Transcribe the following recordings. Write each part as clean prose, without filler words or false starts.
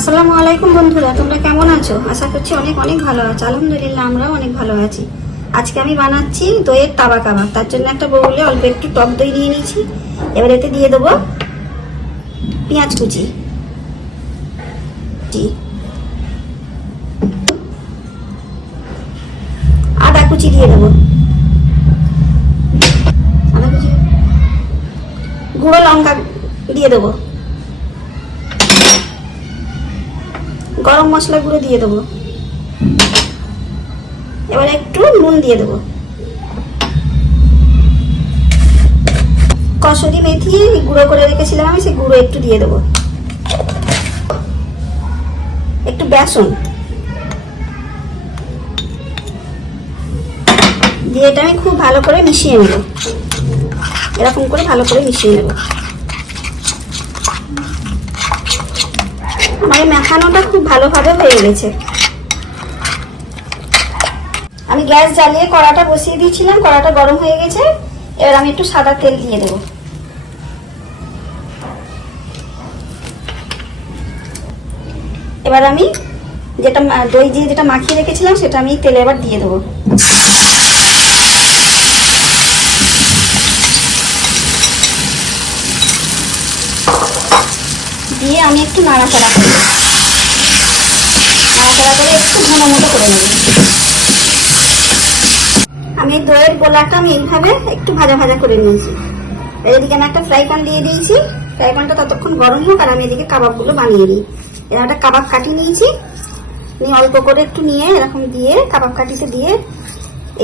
আসসালামু আলাইকুম বন্ধুরা, তোমরা কেমন আছো? আশা করছি অনেক অনেক ভালো আছো। আলহামদুলিল্লাহ আমরাও অনেক ভালো আছি। আজকে আমি বানাচ্ছি দইয়ের তাওয়া কাবাব। তার জন্য একটা বাউলে অল্প একটু টক দই নিয়ে নিয়েছি। এবার এতে দিয়ে দেবো পেঁয়াজ কুচি, আদা কুচি দিয়ে দেবো, আদা কুচি, গুঁড়ো লঙ্কা দিয়ে দেবো, গরম মশলা গুঁড়ো দিয়ে দেবো, এবার একটু নুন দিয়ে দেবো, কসুরি মেথি গুঁড়ো করে রেখেছিলাম আমি, সেই গুঁড়ো একটু দিয়ে দেবো, একটু বেসন দিয়ে এটা আমি খুব ভালো করে মিশিয়ে নেব। এরকম করে ভালো করে মিশিয়ে নেব। আমার মাখানোটা খুব ভালোভাবে হয়ে গেছে। আমি গ্যাস জ্বালিয়ে কড়াটা বসিয়ে দিয়েছিলাম, কড়াটা গরম হয়ে গেছে। এবার আমি একটু সাদা তেল দিয়ে দেবো। এবার আমি দই দিয়ে যেটা মাখিয়ে রেখেছিলাম সেটা আমি তেলে এবার দিয়ে দেবো। দিয়ে আমি একটু নাড়াচাড়া করে একটু ঘন মতো করে নেব। আমি দইয়ের গোলাটা আমি এইভাবে একটু ভাজা ভাজা করে নিয়েছি। এদিকে আমি একটা ফ্রাই প্যান দিয়ে দিয়েছি। ফ্রাই প্যানটা ততক্ষণ গরম হোক, আর আমি এদিকে কাবাবগুলো বানিয়ে নিই। এবার একটা কাবাব কাটি নিয়েছি, নিয়ে অল্প করে একটু নিয়ে এরকম দিয়ে কাবাব কাটিতে দিয়ে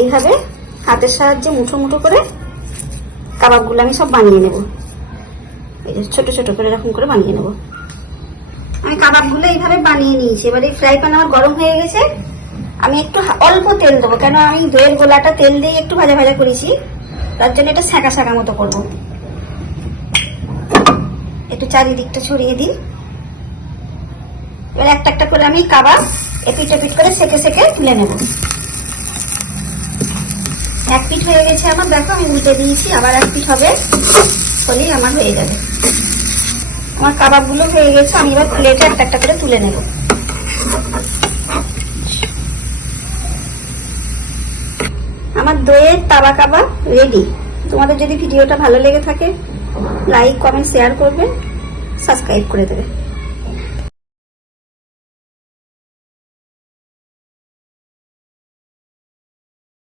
এইভাবে হাতের সাহায্যে মুঠো মুঠো করে কাবাবগুলো আমি সব বানিয়ে নেব। এই যে ছোট ছোট করে এরকম করে বানিয়ে নেব। আমি কাবাবগুলো এইভাবে বানিয়ে নিয়েছি। এবার এই ফ্রাই প্যান আমার গরম হয়ে গেছে। আমি একটু অল্প তেল দেবো, কেন আমি দইয়ের গোলাটা তেল দিয়ে একটু ভাজা ভাজা করেছি, তার জন্য এটা শাঁকা শাঁকা মতো করবো। একটু চারিদিকটা ছড়িয়ে দিই। এবার একটা একটা করে আমি কাবাব এপিট এপিট করে সেকে সেকে তুলে নেব। এক পিঠ হয়ে গেছে আমার, দেখো আমি উল্টে দিয়েছি, আবার এক পিঠ হবে, হলেই আমার হয়ে যাবে। আমার কাবাবগুলো হয়ে গেছে, আমি এবার প্লেটে একটা একটা করে তুলে নেব। আমার দইয়ের তাওয়া কাবাব রেডি। তোমাদের যদি ভিডিওটা ভালো লেগে থাকে লাইক কমেন্ট শেয়ার করবে, সাবস্ক্রাইব করে দেবে।